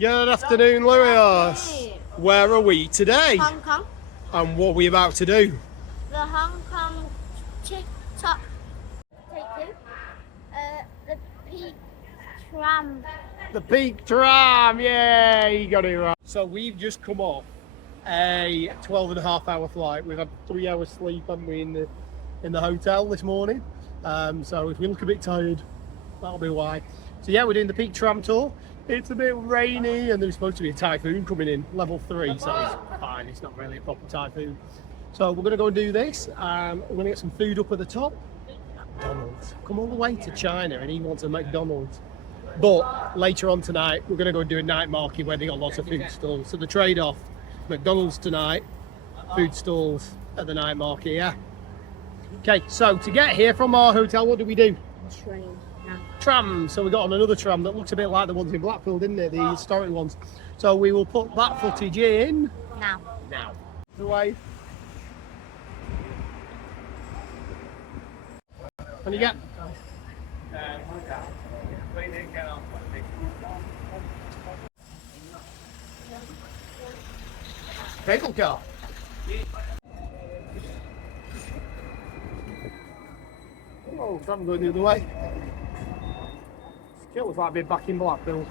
Good afternoon, Lewis. Where are we today? Hong Kong. And what are we about to do? The Hong Kong TikTok. The Peak Tram. The Peak Tram, yeah, you got it right. So we've just come off a 12.5-hour flight. We've had 3 hours sleep, haven't we, in the hotel this morning. So if we look a bit tired, that'll be why. So yeah, we're doing the Peak Tram tour. It's a bit rainy and there's supposed to be a typhoon coming in, level 3, so it's fine, it's not really a proper typhoon. So we're going to go and do this. We're going to get some food up at the top. McDonald's. Come all the way to China and he wants a McDonald's. But later on tonight, we're going to go and do a night market where they got lots of food stalls. So the trade-off, McDonald's tonight, food stalls at the night market, yeah? Okay, so to get here from our hotel, what do we do? Train. Tram. So we got on another tram that looks a bit like the ones in Blackpool, didn't it? The historic ones. So we will put that footage in Now. The way. And you get vehicle car. Oh, tram going the other way. It looks like being back in Blackpool.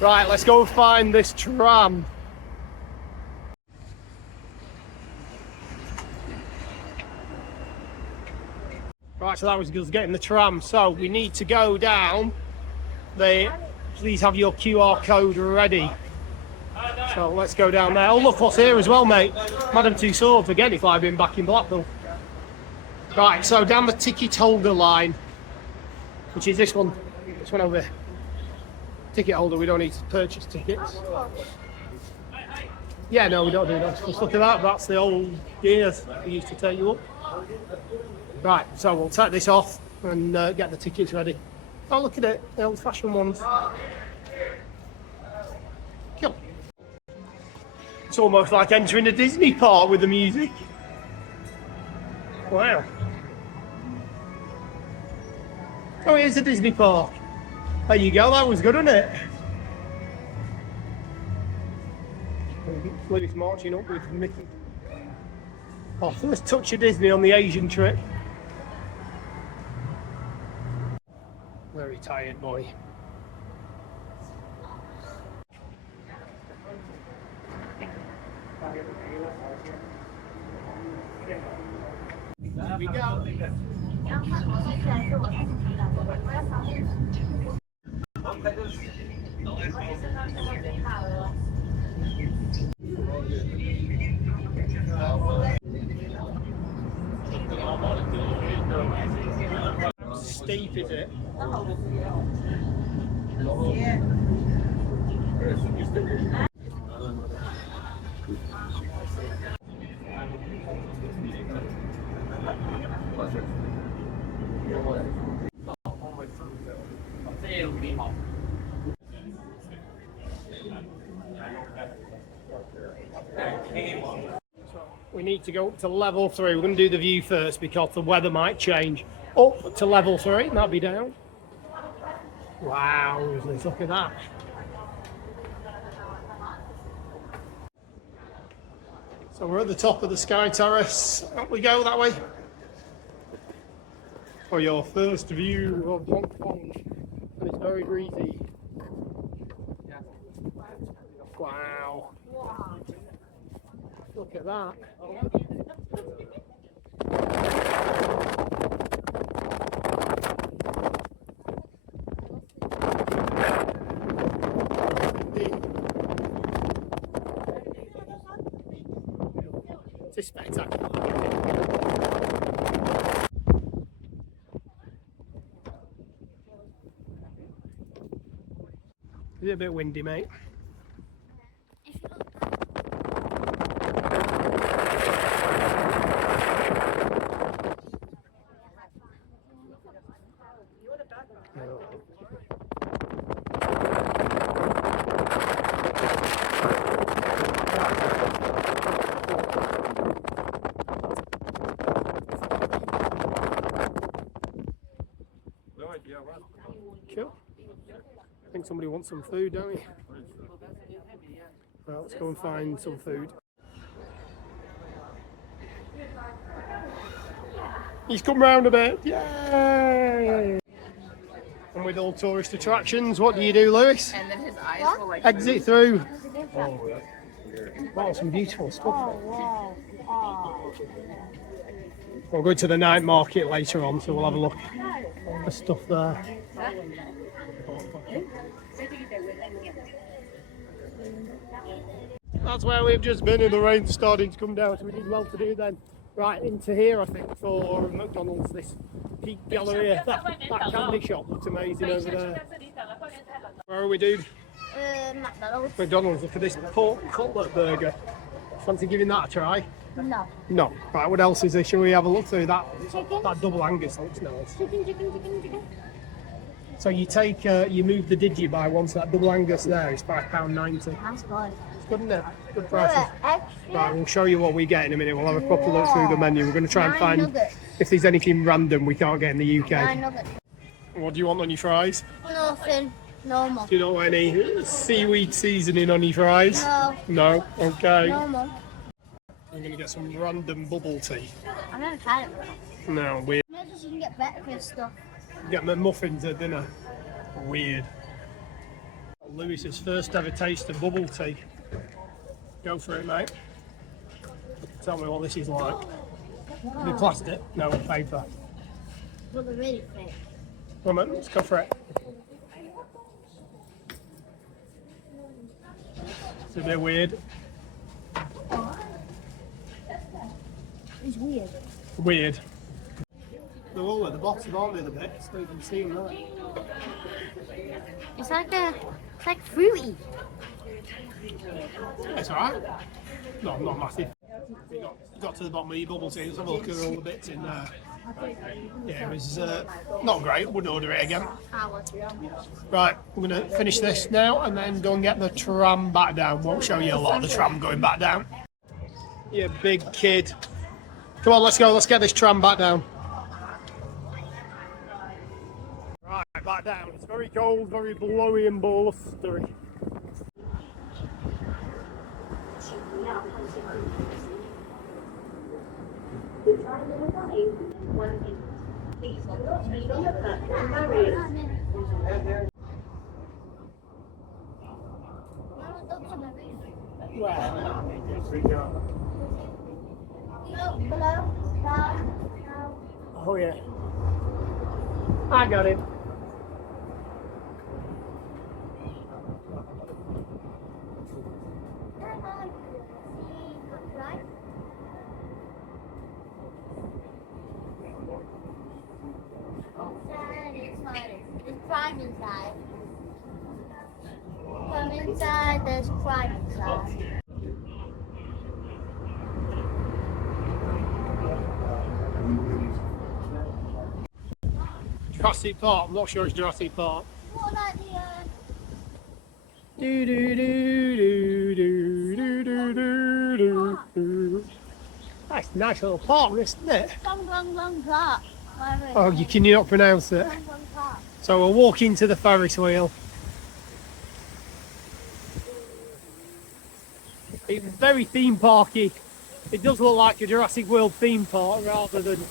Right, let's go and find this tram. Right, so that was us getting the tram. So we need to go down. Please have your QR code ready. So let's go down there. Oh, look what's here as well, mate. Madame Tussauds again, if I've been back in Blackpool. Right, so down the ticket holder line, which is this one over here. Ticket holder, we don't need to purchase tickets. Yeah, no, we don't do that. Just look at that, that's the old gears we used to take you up. Right, so we'll take this off and get the tickets ready. Oh, look at it, the old fashioned ones. Cool. It's almost like entering a Disney park with the music. Wow. Oh, here's the Disney park. There you go, that was good, wasn't it? Lewis marching up with Mickey. Oh, first touch of Disney on the Asian trip. Very tired boy. Here we go. Steep, is it? Yeah. We need to go up to level 3. We're going to do the view first because the weather might change. Up to level 3, that'll be down. Wow, look at that. So we're at the top of the Sky Terrace. Up we go that way. For your first view of Hong Kong. And it's very breezy. Wow. Look at that. It's spectacular. Is it a bit windy, mate? If you look Cool. I think somebody wants some food, don't you? Well, let's go and find some food. He's come round a bit. Yay! And with all tourist attractions, what do you do, Lewis? And then his eyes will like Exit through. Wow, some beautiful stuff. wow. Oh. We'll go to the night market later on, so we'll have a look at the stuff there. That's where we've just been, and the rain's starting to come down, so we did well to do then. Right into here, I think, for McDonald's, this Peak Galleria. That candy shop looks amazing over there. Where are we, dude? McDonald's. McDonald's, look at this pork cutlet burger. Fancy giving that a try? No. No. Right, what else is there? Shall we have a look through that? Chicken. That double Angus looks nice. Chicken. So you take, you move the digit by one, so that double Angus there is £5.90. That's good. It's good, isn't it? Good prices. Extra. Right, we'll show you what we get in a minute. We'll have a proper look through the menu. We're going to try and 9 find nuggets. if there's anything random we can't get in the 9 UK. nuggets. What do you want on your fries? Nothing. Normal. Do you not want any seaweed seasoning on your fries? No. No? Okay. Normal. I'm going to get some random bubble tea. I've never tried it before. No, weird. Maybe you can get breakfast stuff. Get my muffins at dinner. Weird. Lewis's first ever taste of bubble tea. Go for it, mate. Tell me what this is like. Is it plastic? No, paper. But they're really thick. Come on, let's go for it. It's a bit weird. It's weird. Weird. They're all at the bottom, aren't they, the bits? So you can see them there. It's like fruity. It's alright. No, not massive. You got to the bottom of your bubble tea, let's have a look at all the bits in there. Yeah, it was not great, wouldn't order it again. Right, we're going to finish this now and then go and get the tram back down. Won't show you a lot of the tram going back down. You big kid. Come on, let's go, let's get this tram back down. Right, back down. It's very cold, very blowy and blustery. Oh yeah. I got it. There's prime inside. Come inside, there's prime inside. Jurassic Park. I'm not sure it's Jurassic Park. What like the Do do do do do do do do do. That's a nice little park, isn't it? Long Park? Oh, can you not pronounce it? Long Park. So we'll walk into the Ferris wheel. It's very theme parky. It does look like a Jurassic World theme park rather than.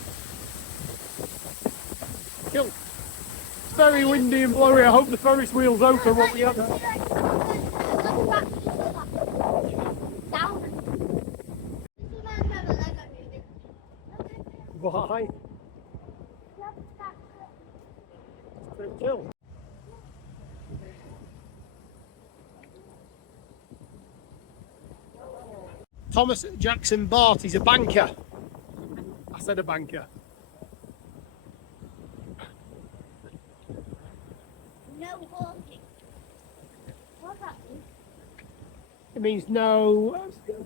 Cool. It's very windy and blowy. I hope the Ferris wheel's open. What we have. Why? Pretty chill. Thomas Jackson Bart, he's a banker. I said a banker. No walking. It means no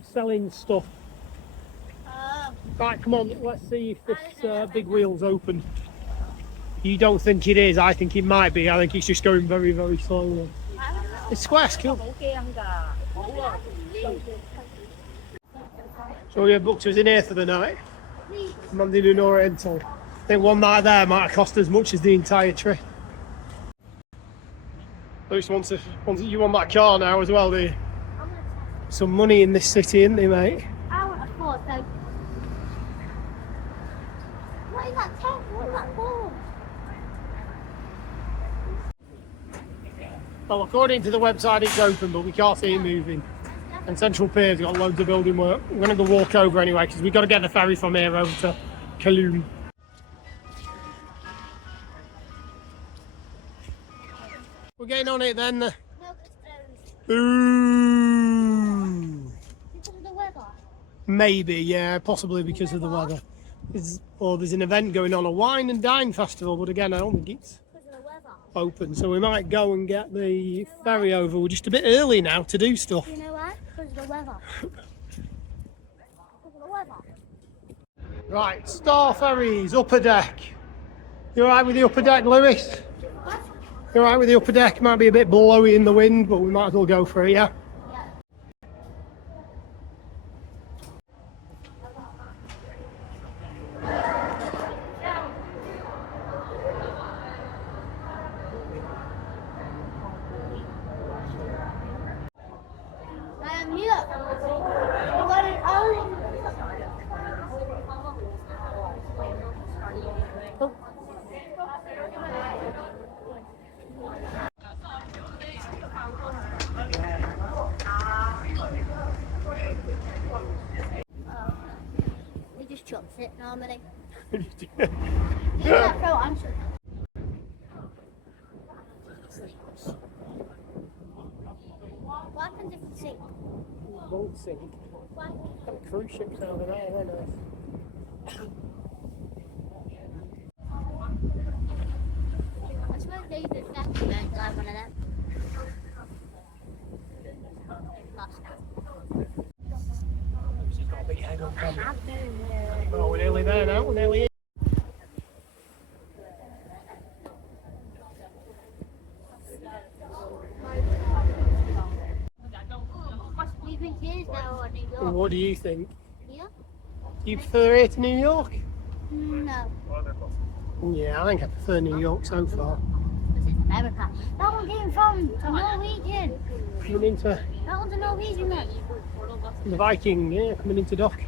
selling stuff. Right, come on, let's see if this big wheel's open. You don't think it is? I think it might be. I think it's just going very, very slowly. It's square skill. So we have booked us in here for the night. Mandarin Oriental. I think one night there might have cost as much as the entire trip. Luke wants you want that car now as well, do you? Some money in this city, isn't there, mate? I want a Ford, though. What is that tent? What is that for? Well, according to the website, it's open, but we can't see it moving. And Central Pier's got loads of building work. We're going to go walk over anyway, because we've got to get the ferry from here over to Kowloon. We're getting on it then. No, it's closed. Ooh. Because of the weather. Maybe, yeah, possibly because of the weather. There's an event going on, a wine and dine festival, but again, I don't think it's Because of the weather. open. So we might go and get the ferry over. We're just a bit early now to do stuff. You know why? Because of the weather. Because of the weather. Right, Star Ferries, upper deck. You alright with the upper deck, Lewis? What? You alright with the upper deck? Might be a bit blowy in the wind, but we might as well go for it, yeah? I am here. The one and only. He just chops it normally. Yeah, throw it on. What happens if you sink? Won't sink. Why? Cruise ships over there, aren't there? I suppose David Beckham won't drive one of them. She's got a big head on camera. Have to. Oh, we're nearly there now, we're nearly in. What do you think it is now or New York? What do you think? Here? Do you prefer here to New York? No. Yeah, I think I prefer New York so far. This is America. That one came from a Norwegian. Coming into That one's a Norwegian man. the Viking, yeah, coming into dock.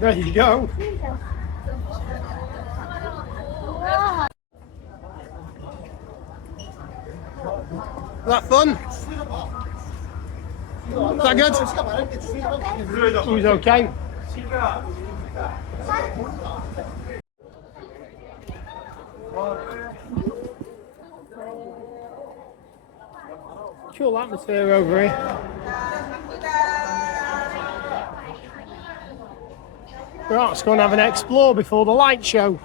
There you go. Is that fun? Is that good? He was okay. Cool atmosphere over here. Right, let's go and have an explore before the light show.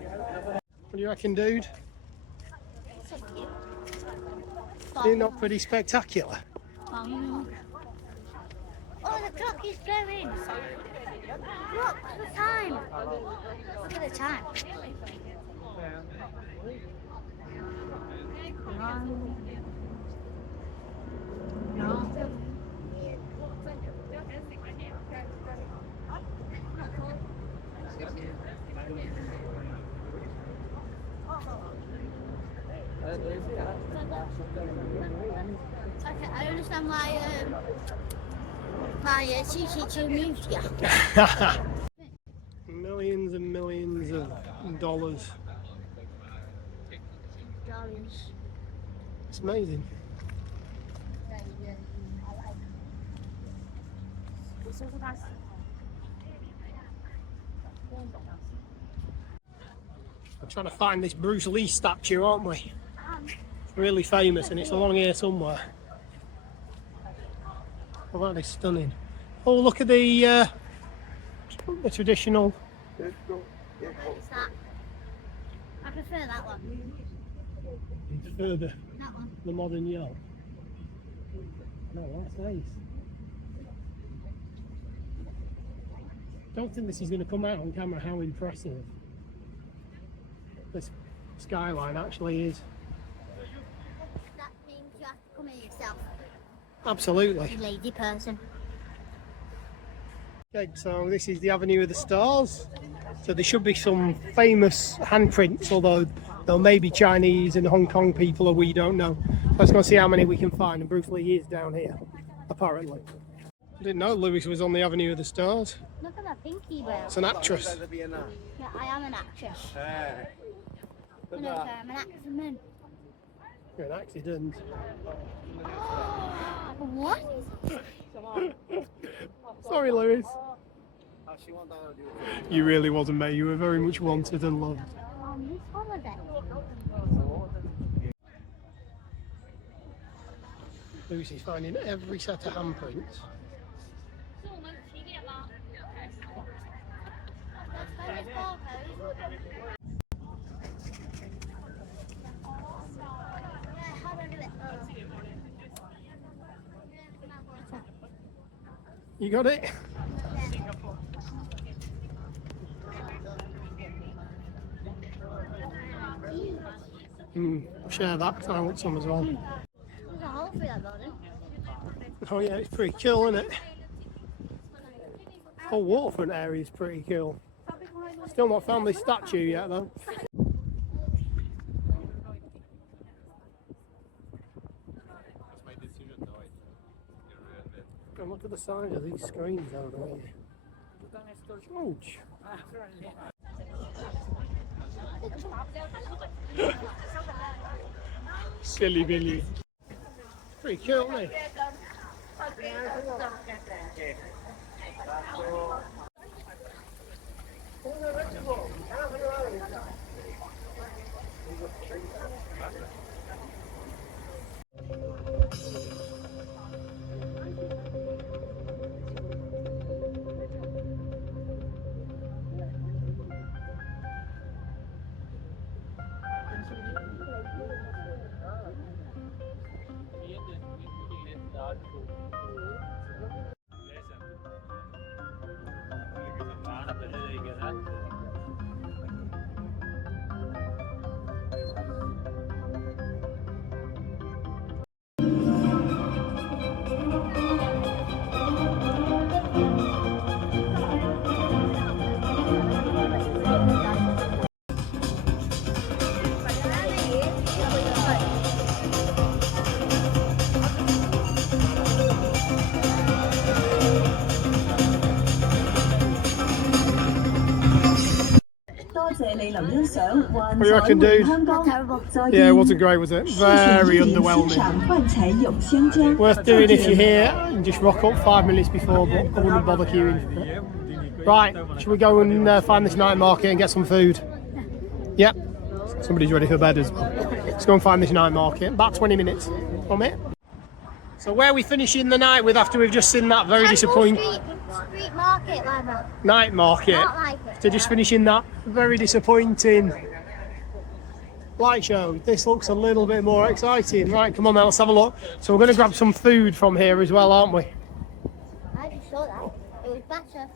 What do you reckon, dude? They're not pretty spectacular. Oh, the clock is going. Look, the time. Look at the time. Okay, I understand why CC2 moves you. Millions and millions of dollars. It's amazing. We're trying to find this Bruce Lee statue, aren't we? It's really famous and it's along here somewhere. Oh, that is stunning. Oh, look at the traditional. What's that? I prefer that one. Further, That one. the modern yell. No, that's nice. Don't think this is going to come out on camera how impressive this skyline actually is. That means you have to come here yourself. Absolutely. You lazy person. Okay, so this is the Avenue of the Stars. So there should be some famous handprints, although there may be Chinese and Hong Kong people, or we don't know. Let's go see how many we can find. And Bruce Lee is down here, apparently. I didn't know Lewis was on the Avenue of the Stars. Look at that pinky bro. It's an actress. Yeah, I am an actress. No, sorry, I'm an accident. You're an accident. What? Sorry, Lewis. You really wasn't, mate. You were very much wanted and loved. On this holiday. Lucy's finding every set of handprints. You got it? Share that, 'cause I want some as well. There's a hole through that building. Oh yeah, it's pretty cool, isn't it? The whole waterfront area is pretty cool. Still not found this statue yet though. And look at the size of these screens over here. Ouch. Silly Billy. Pretty cool, isn't it? What do you reckon, dude? Terrible. Yeah, it wasn't great, was it? Very underwhelming. Worth doing if you're here and just rock up 5 minutes before, but I wouldn't bother queuing for it. Right, should we go and find this night market and get some food? Yep. Somebody's ready for bed as well. Let's go and find this night market. About 20 minutes from it. So where are we finishing the night with after we've just seen that very disappointing Street market, Lama. night market? Not like it. So just finishing that very disappointing light show. This looks a little bit more exciting. Right, come on now, let's have a look. So we're going to grab some food from here as well, aren't we? I just saw that. It was better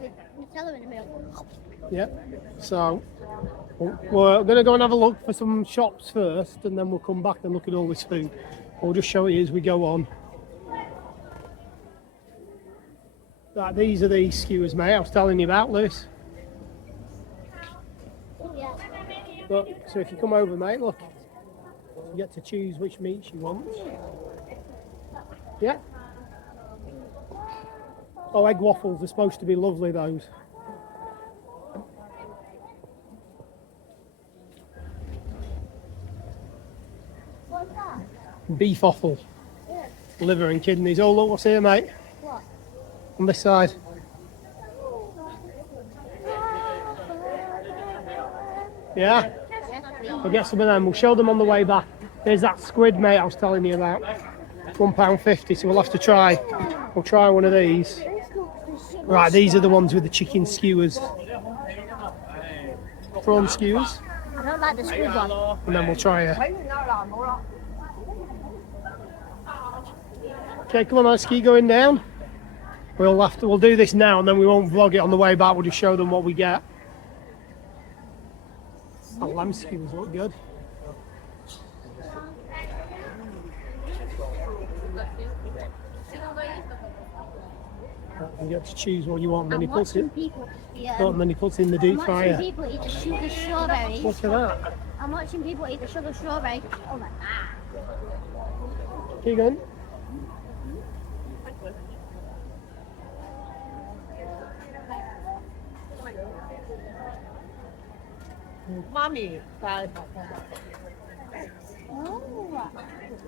with Nutella in the middle. Yep. So we're going to go and have a look for some shops first, and then we'll come back and look at all this food. We'll just show you as we go on. Right, these are the skewers, mate, I was telling you about, Lewis. Yeah. Look, so if you come over, mate, look, you get to choose which meats you want. Yeah. Oh, egg waffles are supposed to be lovely, those. What's that? Beef offal, Yeah. liver and kidneys. Oh, look what's here, mate, What? on this side. Yeah? Yes, please. We'll get some of them. We'll show them on the way back. There's that squid, mate, I was telling you about. £1.50, so we'll have to try. We'll try one of these. Right, these are the ones with the chicken skewers. Prawn skewers. I don't like the squid one. And then we'll try it. Okay, come on, let's keep going down. We'll do this now, and then we won't vlog it on the way back. We'll just show them what we get. Oh, lamb skewers look good. You get to choose what you want, then he puts it. And then he puts it in the deep fryer. I'm watching people eat the sugar strawberries. Look at that. I'm watching people eat the sugar strawberries. Oh my god. Keep going. Mommy. Oh.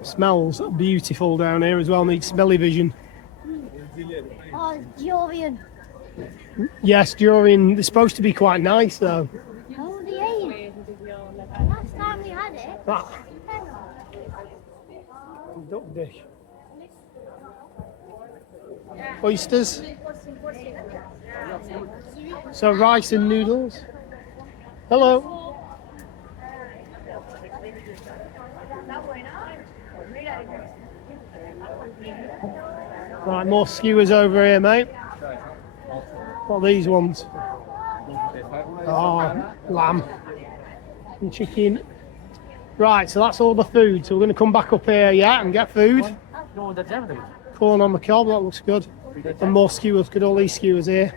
Smells beautiful down here as well. Needs smelly vision. Oh, durian. Yes, during it's supposed to be quite nice though. Oh, the ate. Last time we had it. Ah, duck dish. Oysters. So rice and noodles. Hello. Right, more skewers over here, mate. What are these ones? Oh, lamb and chicken. Right, so that's all the food. So we're going to come back up here, yeah, and get food. Corn on the cob, that looks good. And more skewers. Look at all these skewers here.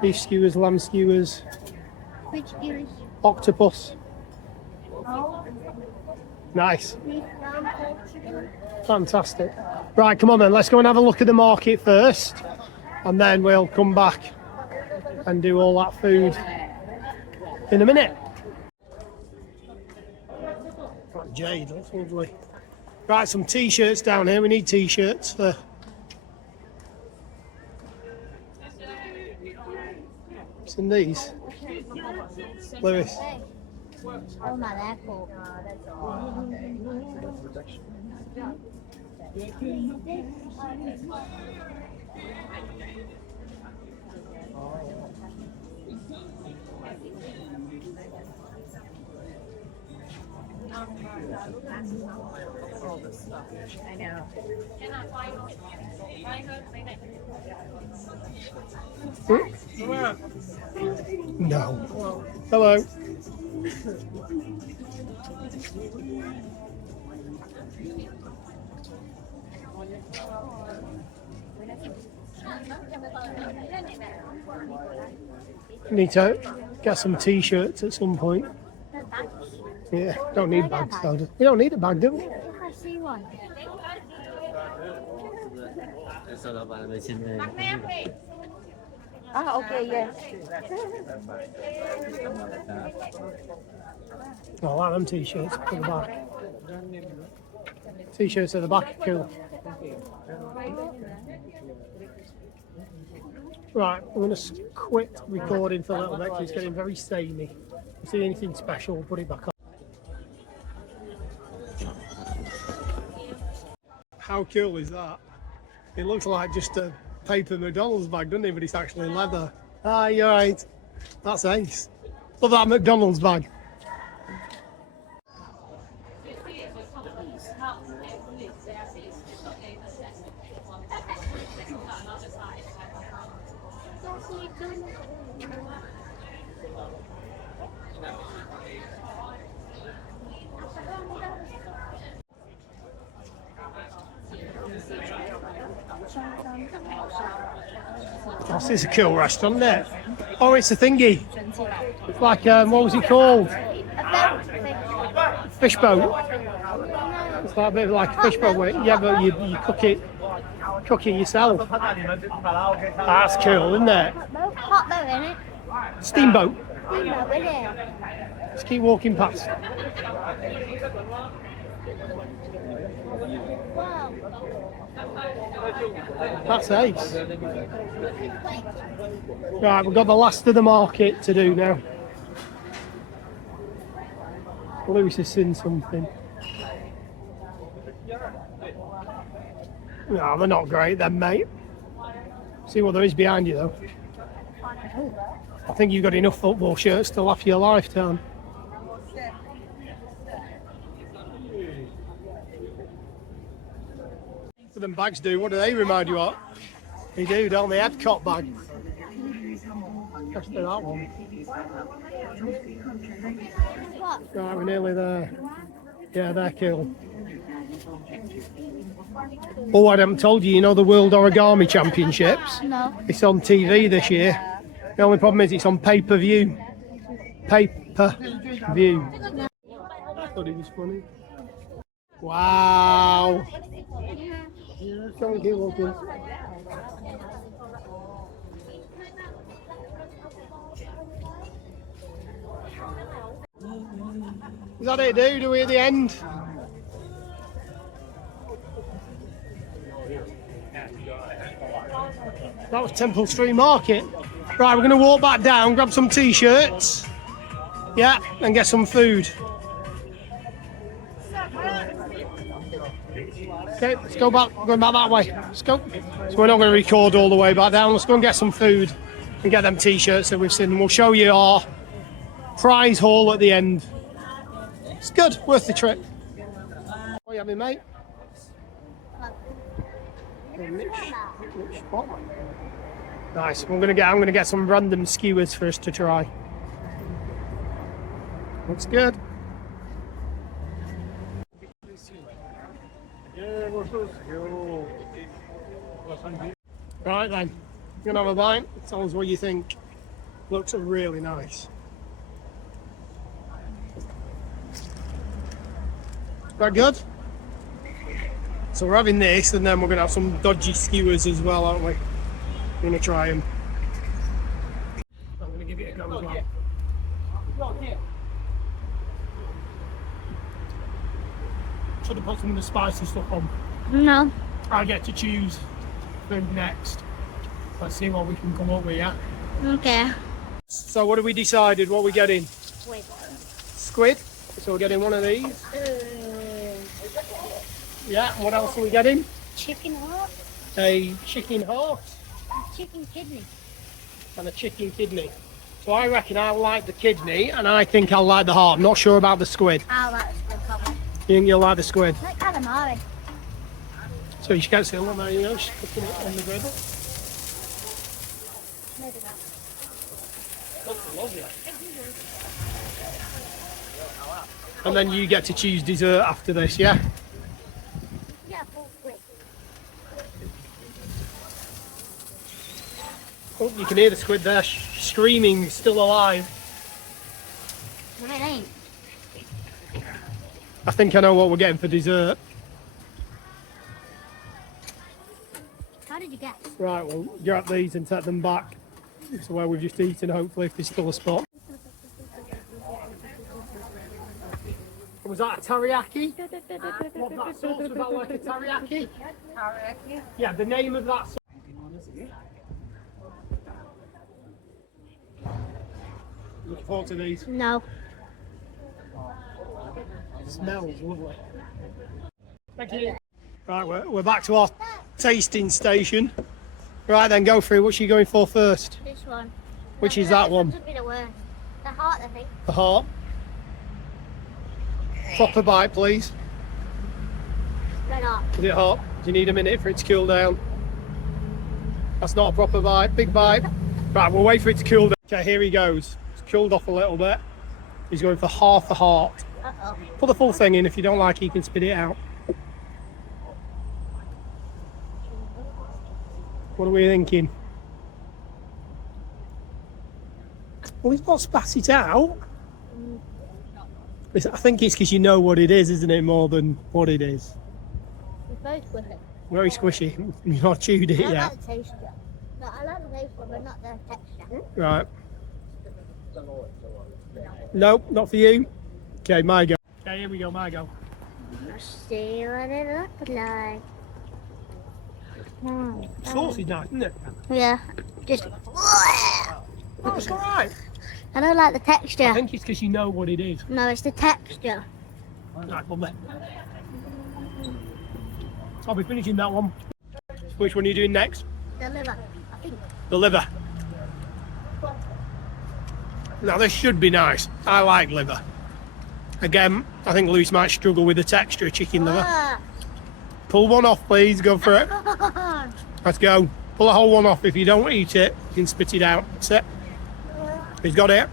Beef skewers, lamb skewers, Which skewers? octopus. Nice. Beef, lamb, pork, chicken. Fantastic. Right, come on then, let's go and have a look at the market first, and then we'll come back and do all that food in a minute. Right, Jade, that's lovely. Right, some t-shirts down here. We need t-shirts for... What's in these? Lewis. Hey. Oh my, they're cool. I know. No. Hello. Need to get some t-shirts at some point. They're bags. Yeah, don't need bags though. We don't need a bag, do we? If I see one. Ah, okay, yes. I like them t-shirts at the back. T-shirts at the back, cool. Right, I'm going to quit recording for a little bit because it's getting very samey. If you see anything special, we'll put it back on. How cool is that? It looks like just a paper McDonald's bag, doesn't it? But it's actually leather. Ah, you're right. That's ace. Love that McDonald's bag. Oh, this is a cool restaurant, isn't it? Oh, it's a thingy. It's like, what was it called? Fish boat. It's like a bit like a fish boat, where, yeah, but you cook it yourself. That's cool, isn't it? Hot boat, innit? Steamboat. Steamboat, innit? Let's keep walking past. Wow. That's ace. Right, we've got the last of the market to do now. Lewis has seen something. No, they're not great then, mate. See what there is behind you, though. I think you've got enough football shirts to last your lifetime. What them bags do, what do they remind you of? They do, don't they? Epcot bag. Especially that one. Right, we're nearly there. Yeah, they're cool. Oh, I haven't told you, you know the World Origami Championships? No. It's on TV this year. The only problem is it's on pay-per-view. Pay-per-view. I thought it was funny. Wow. Yeah, don't give up. Is that it, dude? Are we at the end? That was Temple Street Market. Right, we're going to walk back down, grab some t-shirts. Yeah, and get some food. Okay, let's go back. We're going back that way. Let's go. So we're not going to record all the way back down. Let's go and get some food and get them t-shirts that we've seen. And we'll show you our prize haul at the end. It's good, worth the trip. What are you having, mate? Which spot? Nice. I'm gonna get some random skewers for us to try. Looks good. Right then, you're gonna have a bite. Tell us what you think. Looks really nice. That good? So we're having this, and then we're gonna have some dodgy skewers as well, aren't we? We're gonna try them. I'm gonna give it a go as well. Should have put some of the spicy stuff on. No. I get to choose food next. Let's see what we can come up with, yeah? Okay. So what have we decided? What are we getting? Squid. Squid? So we're getting one of these. Yeah, what else are we getting? Chicken heart. A chicken heart Chicken kidney. and a chicken kidney. So I reckon I'll like the kidney and I think I'll like the heart. I'm not sure about the squid. I like squid probably. You think you'll like the squid? Like calamari. So you can see one there, you know, she's cooking it on the griddle. Maybe that. Looks lovely. And then you get to choose dessert after this, yeah? Yeah, full squid. Oh, you can hear the squid there screaming, still alive. No, it ain't. I think I know what we're getting for dessert. How did you guess? Right, well, grab these and take them back to where we've just eaten, hopefully, if there's still a spot. Was that a teriyaki? What, that sauce, was that like a teriyaki? Teriyaki? Yeah, the name of that sauce. Looking forward to these. No. Smells lovely. Thank you. Right, we're back to our tasting station. Right then, go through. What's you going for first? This one. Which is that one? This would be the worst. The heart, I think. The heart. Proper bite, please. Red heart. Is it hot? Do you need a minute for it to cool down? That's not a proper bite. Big bite. Right, we'll wait for it to cool down. Okay, here he goes. It's cooled off a little bit. He's going for half a heart. Uh-oh. Put the full thing in. If you don't like it, you can spit it out. What are we thinking? Well, he's not spat it out. I think it's because you know what it is, isn't it, more than what it is. It's very squishy. Very squishy. You've not chewed it I yet. like the taste of it. No, I like the taste of it, but not the texture. Right. Nope, not for you. Okay, my go. Okay, here we go, my go. Let's see what it looks like. Sauce is nice, isn't it? Yeah, just. Oh, it's alright. I don't like the texture. I think it's because you know what it is. No, it's the texture. Right, lovely. I'll be finishing that one. Which one are you doing next? The liver, I think. The liver. Now this should be nice. I like liver. Again, I think Lewis might struggle with the texture of chicken liver. Pull one off, please. Go for it. Let's go. Pull a whole one off. If you don't eat it, you can spit it out. That's it. He's got it.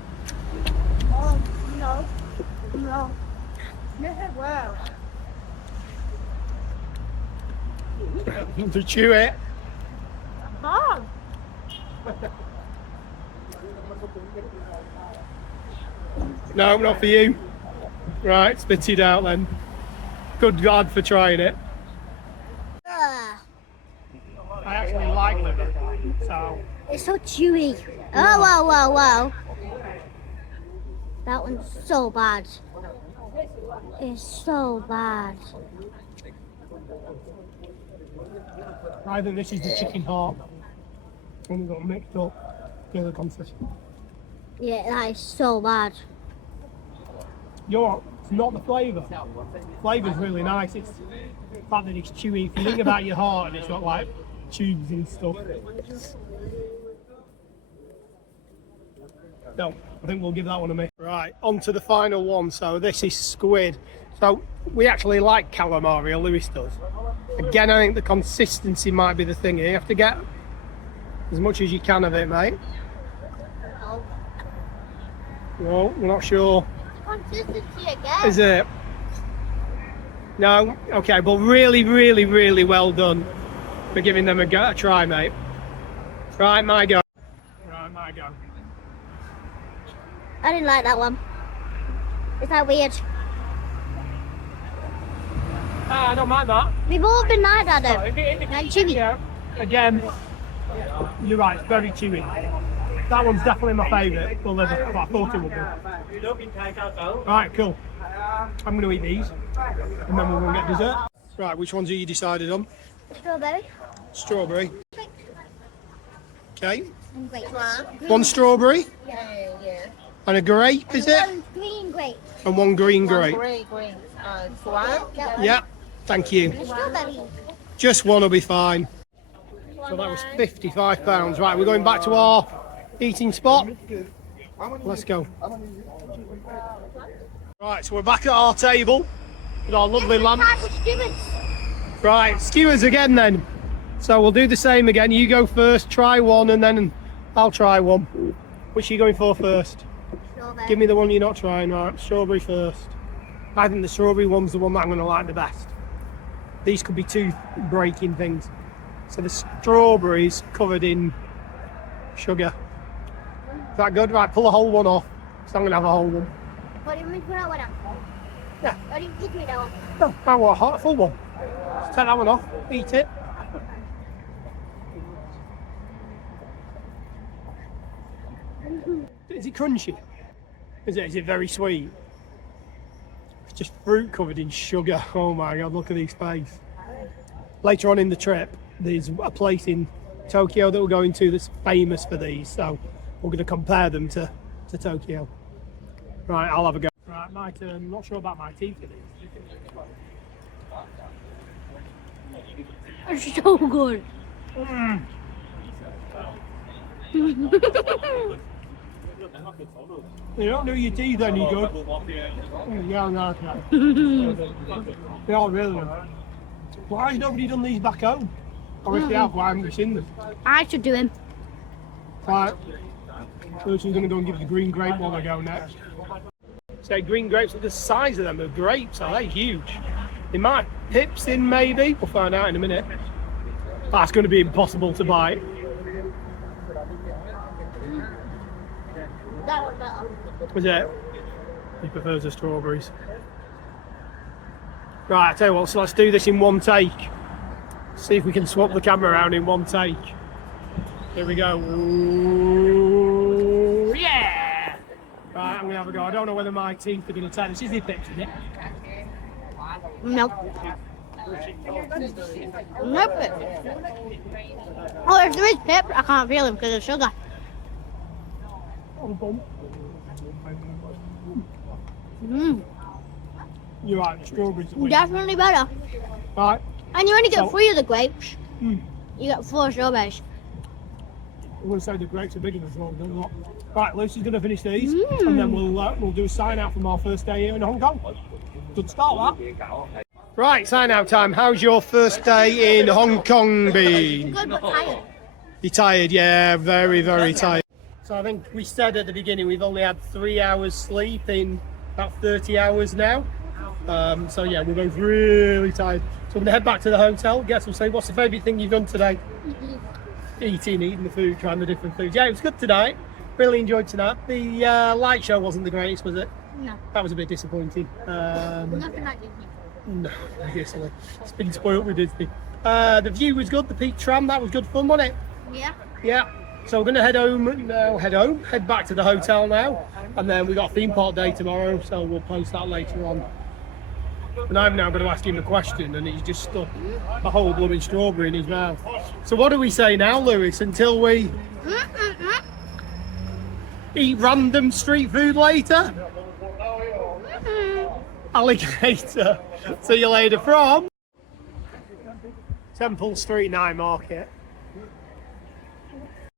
Oh, no. No. Wow. To chew it. Oh. No, not for you. Right, spit it out then. Good God for trying it. I actually like liver, so... It's so chewy. Oh, wow, wow, wow. That one's so bad. It's so bad. I think this is the chicken heart. When we got mixed up. The other consistent. Yeah, that is so bad. You know what? It's not the flavour. Flavour's really nice. It's the fact that it's chewy. If you think about your heart and it's got like tubes and stuff. No, I think we'll give that one a miss. Right, on to the final one. So this is squid. So we actually like calamari, or Lewis does. Again, I think the consistency might be the thing here. You have to get as much as you can of it, mate. No, we're not sure. Consistency again. Is it? No? Okay, but really, really, really well done for giving them a try, mate. Right, my go. Right, my go. I didn't like that one. Is that weird? I don't mind that. We've all been like that though. Like Like chewy. Yeah. Again, you're right, it's very chewy. That one's definitely my favourite, the liver, but I thought it would be. Right, cool. I'm going to eat these, and then we're going to get dessert. Right, which ones are you decided on? Strawberry. Strawberry. Okay. And grape. One strawberry Yeah. and a grape, is it? One green grape. And one green grape. Green. Swan. Yeah, thank you. And a strawberry. Just one will be fine. So that was £55. Right, we're going back to our eating spot. Let's go. Right, so we're back at our table with our lovely lamp. Right, skewers again then. So we'll do the same again. You go first, try one, and then I'll try one. Which are you going for first? Strawberry. Give me the one you're not trying. Right, strawberry first. I think the strawberry one's the one that I'm going to like the best. These could be tooth-breaking things. So the strawberries covered in sugar. Is that good? Right, pull a whole one off. So I'm going to have a whole one. What do you mean for that one? Yeah. What do you give me that one? No, I want a full one. Just take that one off, eat it. Is it crunchy? Is it very sweet? It's just fruit covered in sugar. Oh my God, look at his face. Later on in the trip, there's a place in Tokyo that we're going to that's famous for these, so we're going to compare them to Tokyo. Right, I'll have a go. Right, my turn. I'm not sure about my teeth for these. It's so good. You don't do your teeth any good. Yeah, no, okay. They are really good. Why has nobody done these back home? Or if they have, why haven't we seen them? I should do him. Right. First we're going to go and give the green grape one a go next. Say green grapes, look at the size of them. They're grapes, are they huge? They might have pips in maybe. We'll find out in a minute. That's going to be impossible to bite. That one better. Is it? He prefers the strawberries. Right, I tell you what, so let's do this in one take. See if we can swap the camera around in one take. Here we go. Ooh, yeah! Right, I'm going to have a go. I don't know whether my teeth are going to take this. Is it pips, is it? Nope. Nope. Oh, if there is pepper, I can't feel him because of sugar. Mm, You're right, the strawberries are weird. definitely better. Right. And you only get So- 3 of the grapes. Mm. You get 4 strawberries. I'm going to say the grapes are bigger than strawberries, don't they? Right, Lucy's going to finish these, Mm. and then we'll do a sign out from our first day here in Hong Kong. Good start, that. Right, sign out time. How's your first day in Hong Kong been? Good but tired. You're tired, yeah, very, very tired. So I think we said at the beginning we've only had 3 hours sleep in about 30 hours now. So yeah, we're both really tired. So I'm gonna head back to the hotel, get some sleep. What's the favourite thing you've done today? Eating the food, trying the different foods. Yeah, it was good tonight. Really enjoyed tonight. The light show wasn't the greatest, was it? No, That was a bit disappointing. nothing like Disney. No, obviously. It's been spoilt with Disney. The view was good, the peak tram, that was good fun, wasn't it? Yeah. Yeah. So we're going to head back to the hotel now. And then we got theme park day tomorrow, so we'll post that later on. And I'm now going to ask him a question, and he's just stuck a whole blooming strawberry in his mouth. So what do we say now, Lewis, until we eat random street food later? Alligator. See you later from Temple Street Night Market.